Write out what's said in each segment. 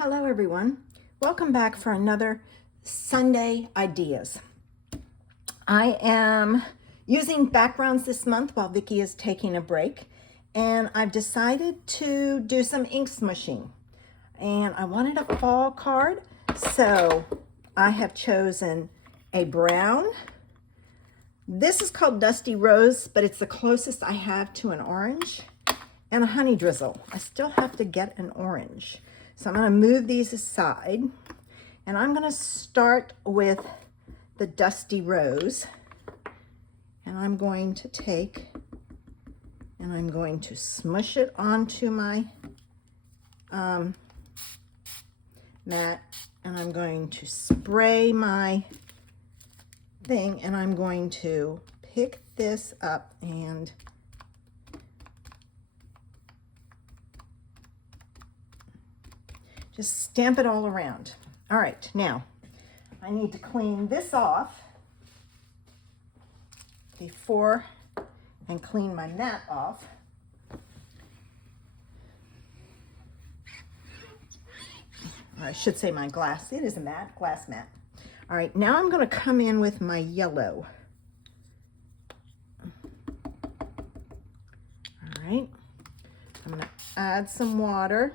Hello everyone. Welcome back for another Sunday Ideas. I am using backgrounds this month while Vicki is taking a break, and I've decided to do some ink smushing. And I wanted a fall card, so I have chosen a brown. This is called Dusty Rose, but it's the closest I have to an orange, and a honey drizzle. I still have to get an orange. So I'm going to move these aside, and I'm going to start with the Dusty Rose, and I'm going to take and I'm going to smush it onto my mat, and I'm going to spray my thing, and I'm going to pick this up and just stamp it all around. All right, now I need to clean this off before and clean my mat off. Or I should say my glass. It is a mat, glass mat. All right, now I'm going to come in with my yellow. All right, I'm going to add some water.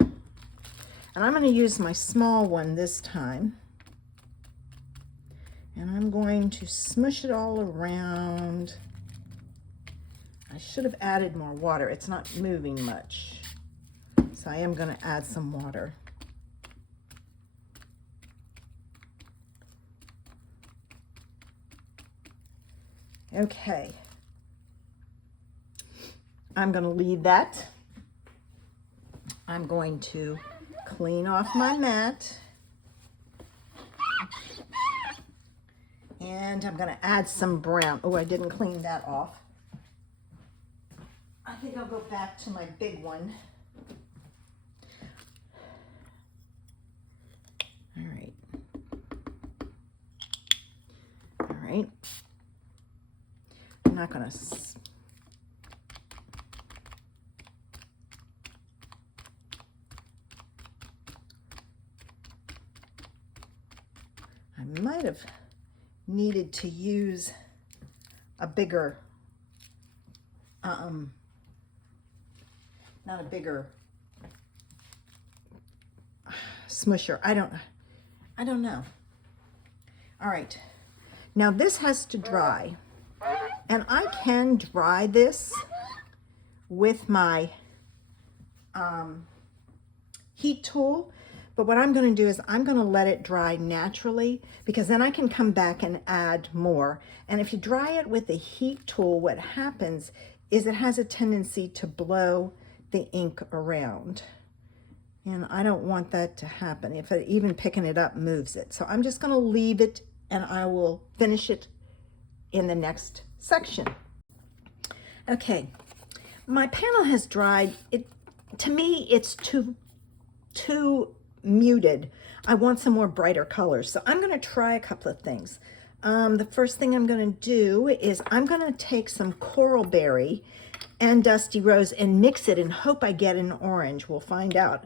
And I'm going to use my small one this time. And I'm going to smush it all around. I should have added more water. It's not moving much. So I am going to add some water. Okay. I'm going to leave that. I'm going to clean off my mat, and I'm going to add some brown. Oh, I didn't clean that off. I think I'll go back to my big one. All right. All right. I'm not going to I might have needed to use a bigger, not a bigger smusher. I don't know. All right, now this has to dry, and I can dry this with my heat tool. But what I'm going to do is I'm going to let it dry naturally, because then I can come back and add more. And if you dry it with the heat tool, what happens is it has a tendency to blow the ink around. And I don't want that to happen. If it, even picking it up moves it. So I'm just going to leave it, and I will finish it in the next section. Okay, my panel has dried. To me, it's too muted. I want some more brighter colors. So I'm going to try a couple of things. The first thing I'm going to do is I'm going to take some Coral Berry and Dusty Rose and mix it and hope I get an orange. We'll find out.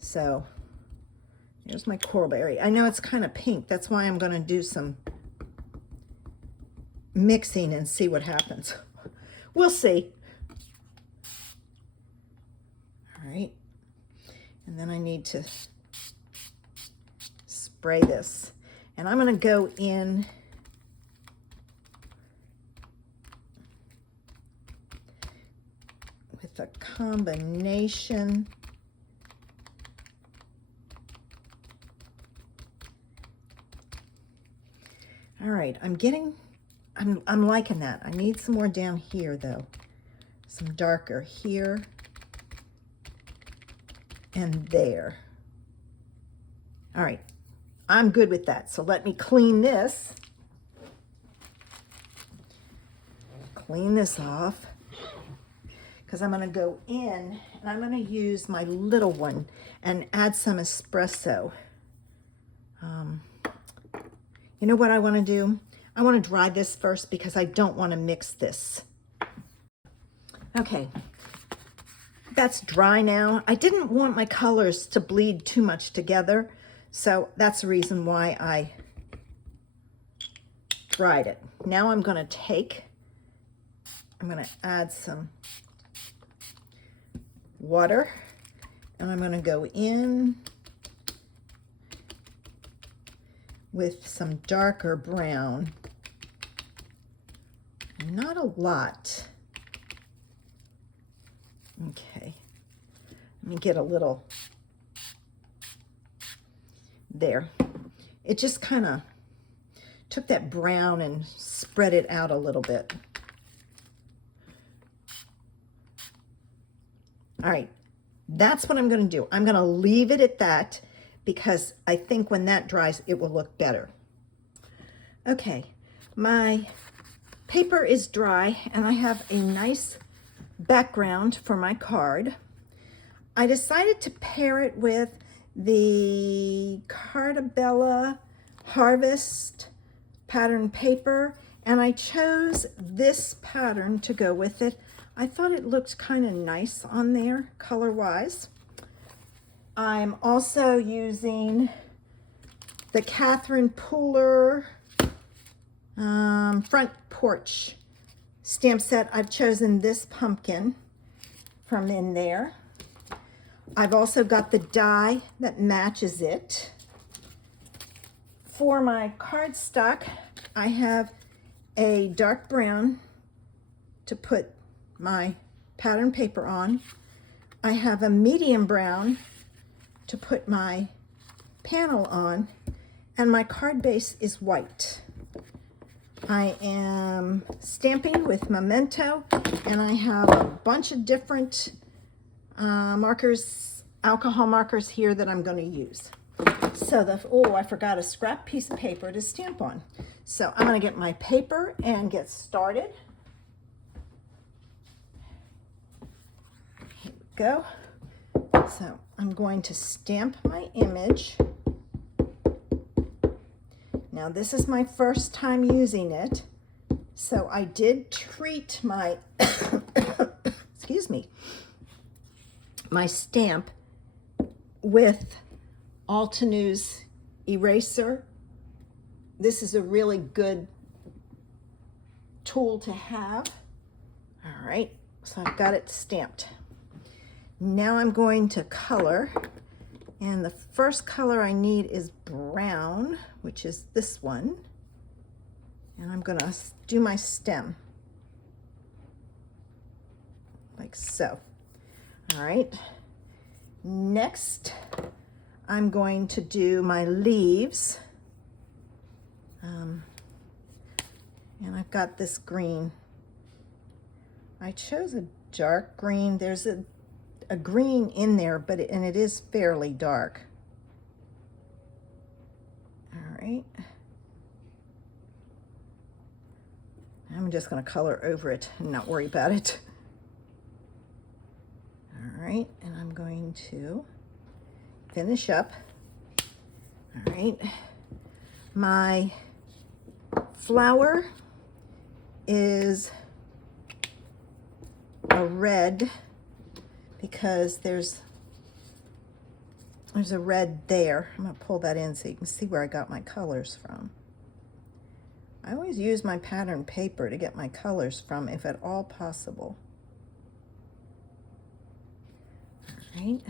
So here's my Coral Berry. I know it's kind of pink. That's why I'm going to do some mixing and see what happens. We'll see. All right. And then I need to spray this. And I'm going to go in with a combination . All right, I'm liking that. I need some more down here though. Some darker here and there. All right, I'm good with that. So let me clean this. Clean this off, because I'm going to go in and I'm going to use my little one and add some espresso. You know what I want to do? I want to dry this first because I don't want to mix this. Okay, that's dry now. I didn't want my colors to bleed too much together, so that's the reason why I dried it. Now I'm going to add some water, and I'm going to go in with some darker brown. Not a lot. Okay, let me get a little there. It just kind of took that brown and spread it out a little bit. All right, that's what I'm going to do. I'm going to leave it at that because I think when that dries, it will look better. Okay, my paper is dry and I have a nice background for my card. I decided to pair it with the Carta Bella Harvest pattern paper, and I chose this pattern to go with it. I thought it looked kind of nice on there color-wise. I'm also using the Catherine Pooler front porch stamp set. I've chosen this pumpkin from in there. I've also got the die that matches it. For my cardstock, I have a dark brown to put my pattern paper on. I have a medium brown to put my panel on, and my card base is white. I am stamping with Memento, and I have a bunch of different markers, alcohol markers here that I'm going to use. So I forgot a scrap piece of paper to stamp on. So I'm going to get my paper and get started. Here we go. So I'm going to stamp my image. Now this is my first time using it, so I did treat my, excuse me, my stamp with Altenews eraser. This is a really good tool to have. All right, so I've got it stamped. Now I'm going to color, and the first color I need is brown, which is this one. And I'm gonna do my stem, like so. All right, next I'm going to do my leaves. And I've got this green. I chose a dark green. There's a green in there, but it is fairly dark. All right. I'm just going to color over it and not worry about it. All right, and I'm going to finish up. All right, my flower is a red because there's a red there. I'm going to pull that in so you can see where I got my colors from. I always use my pattern paper to get my colors from, if at all possible. All right.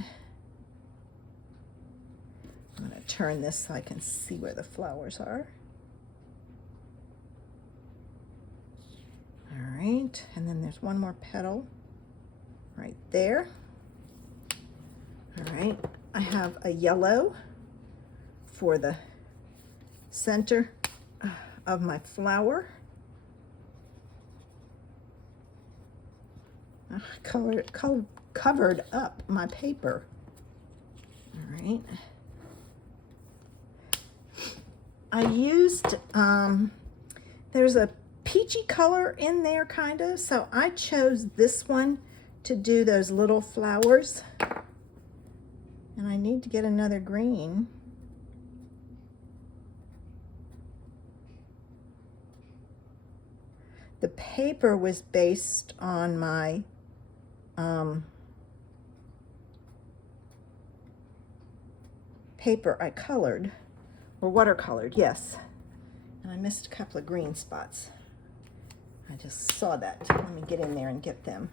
I'm going to turn this so I can see where the flowers are. All right, and then there's one more petal right there. All right, I have a yellow for the center of my flower. Covered up my paper. All right. I used, there's a peachy color in there kind of, so I chose this one to do those little flowers. And I need to get another green. The paper was based on my paper I colored, or watercolored, yes. And I missed a couple of green spots. I just saw that. Let me get in there and get them.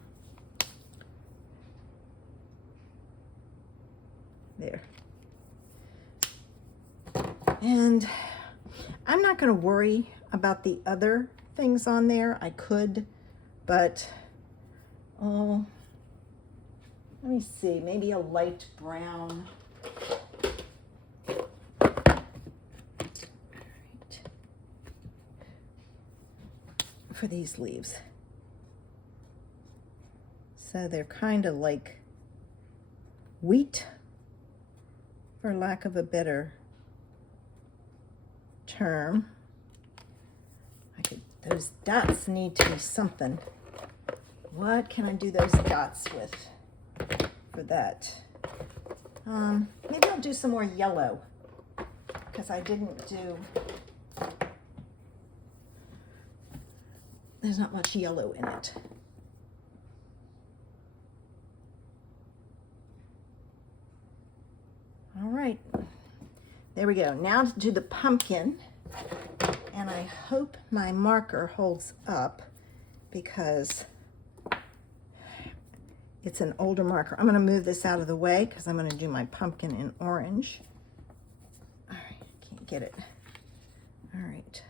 There. And I'm not going to worry about the other things on there. I could, but, oh, let me see, maybe a light brown. For these leaves. So they're kind of like wheat, for lack of a better term. Those dots need to be something. What can I do those dots with for that? Maybe I'll do some more yellow, because I didn't do, there's not much yellow in it. All right, there we go. Now to do the pumpkin, and I hope my marker holds up because it's an older marker. I'm going to move this out of the way because I'm going to do my pumpkin in orange. All right, can't get it. All right.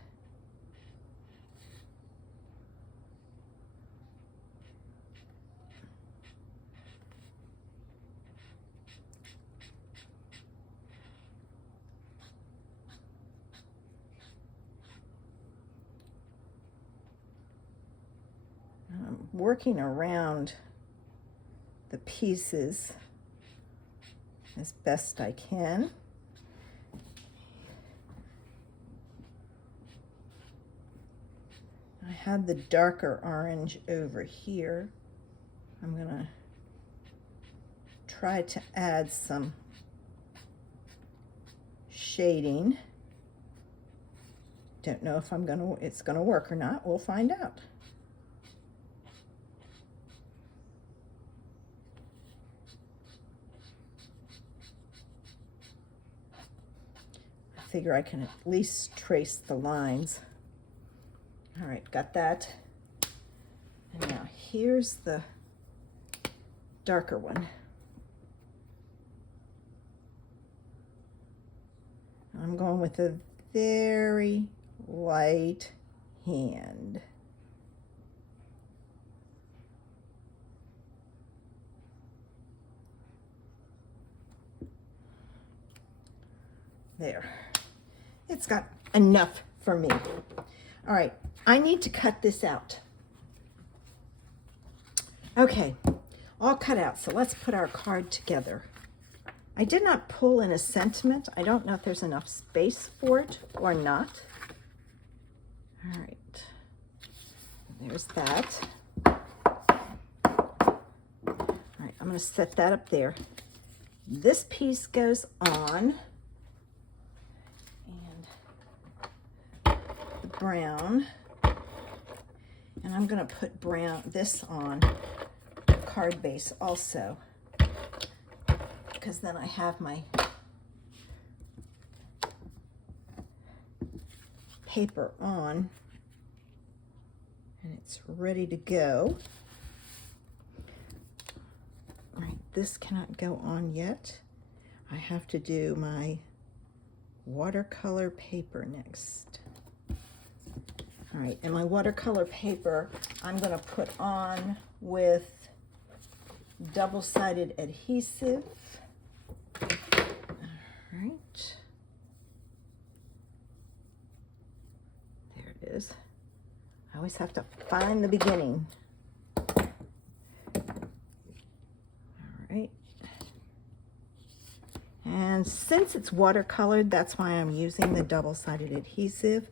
I'm working around the pieces as best I can. I had the darker orange over here. I'm gonna try to add some shading. Don't know if it's gonna work or not. We'll find out. I figure I can at least trace the lines. All right, got that. And now here's the darker one. I'm going with a very light hand. There. It's got enough for me. All right, I need to cut this out. Okay, all cut out, so let's put our card together. I did not pull in a sentiment. I don't know if there's enough space for it or not. All right, there's that. All right, I'm gonna set that up there. This piece goes on. Brown, and I'm going to put this on card base also, because then I have my paper on and it's ready to go. All right, this cannot go on yet. I have to do my watercolor paper next. All right, and my watercolor paper I'm going to put on with double-sided adhesive. All right. There it is. I always have to find the beginning. All right. And since it's watercolored, that's why I'm using the double-sided adhesive.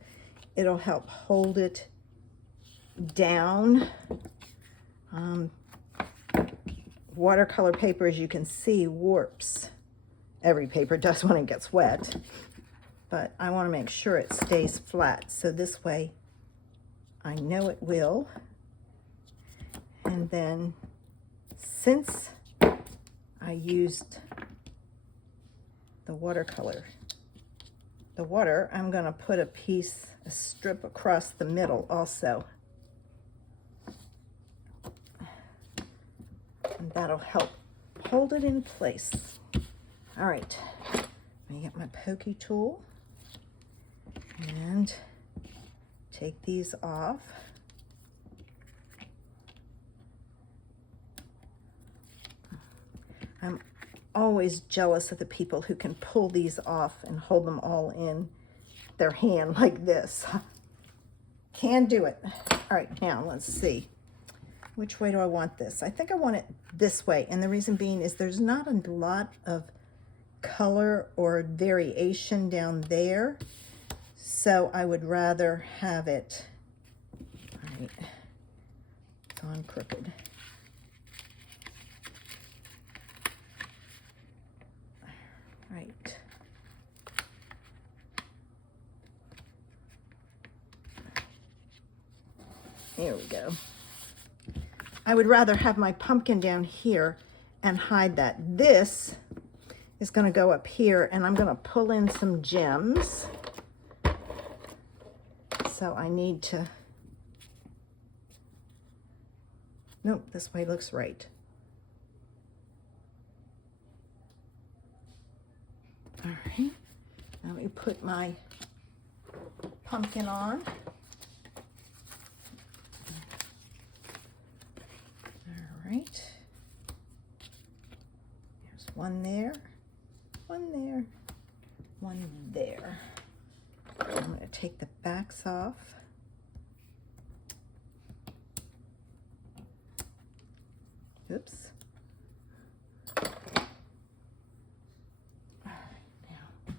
It'll help hold it down. Watercolor paper, as you can see, warps. Every paper does when it gets wet, but I want to make sure it stays flat. So this way, I know it will. And then, since I used the the watercolor. The water, I'm going to put a strip across the middle also. And that'll help hold it in place. All right, let me get my pokey tool and take these off. I'm always jealous of the people who can pull these off and hold them all in their hand like this. Can do it. All right, now let's see. Which way do I want this? I think I want it this way, and the reason being is there's not a lot of color or variation down there, so I would rather have it, all right, gone crooked. All right. There we go. I would rather have my pumpkin down here and hide that. This is going to go up here, and I'm going to pull in some gems. So I need to, nope, this way looks right. All right, let me put my pumpkin on. All right, there's one there, one there, one there. I'm going to take the backs off. Oops. All right, now.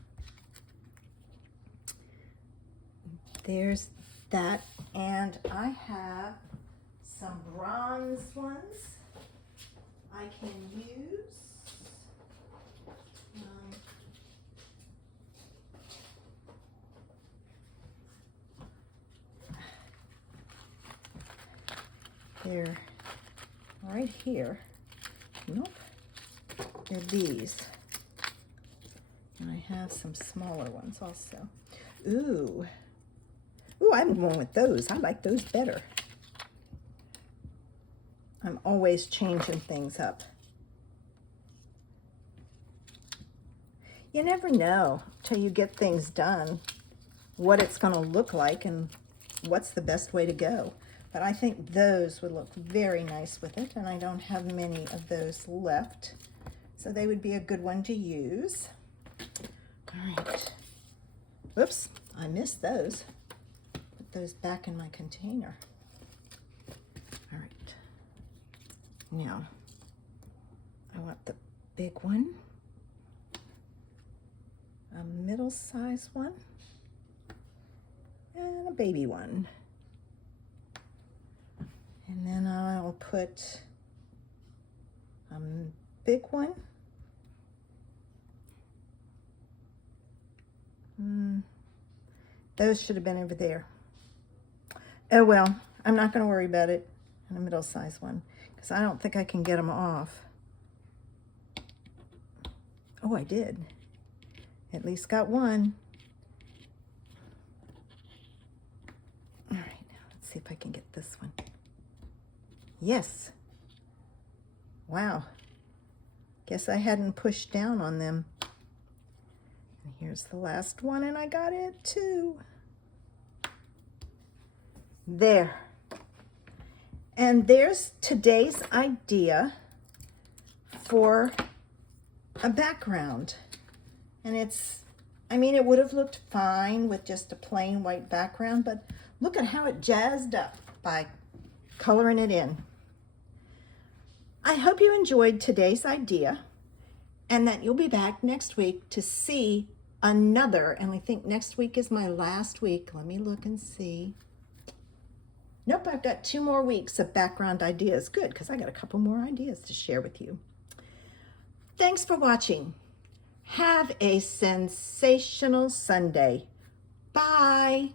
There's that, and I have some bronze ones I can use. They're right here. Nope. They're these. And I have some smaller ones also. Ooh. Ooh, I'm going with those. I like those better. I'm always changing things up. You never know till you get things done what it's going to look like and what's the best way to go. But I think those would look very nice with it, and I don't have many of those left. So they would be a good one to use. All right. Whoops, I missed those. Put those back in my container. All right. Now, I want the big one, a middle-sized one, and a baby one. And then I'll put a big one. Those should have been over there. Oh well, I'm not going to worry about it. And a middle-sized one, because I don't think I can get them off. Oh, I did. At least got one. All right, now let's see if I can get this one. Yes. Wow. Guess I hadn't pushed down on them. And here's the last one, and I got it too. There. And there's today's idea for a background. And it's, I mean, it would have looked fine with just a plain white background, but look at how it jazzed up by coloring it in. I hope you enjoyed today's idea and that you'll be back next week to see another, and I think next week is my last week. Let me look and see. Nope, I've got 2 more weeks of background ideas. Good, because I got a couple more ideas to share with you. Thanks for watching. Have a sensational Sunday. Bye.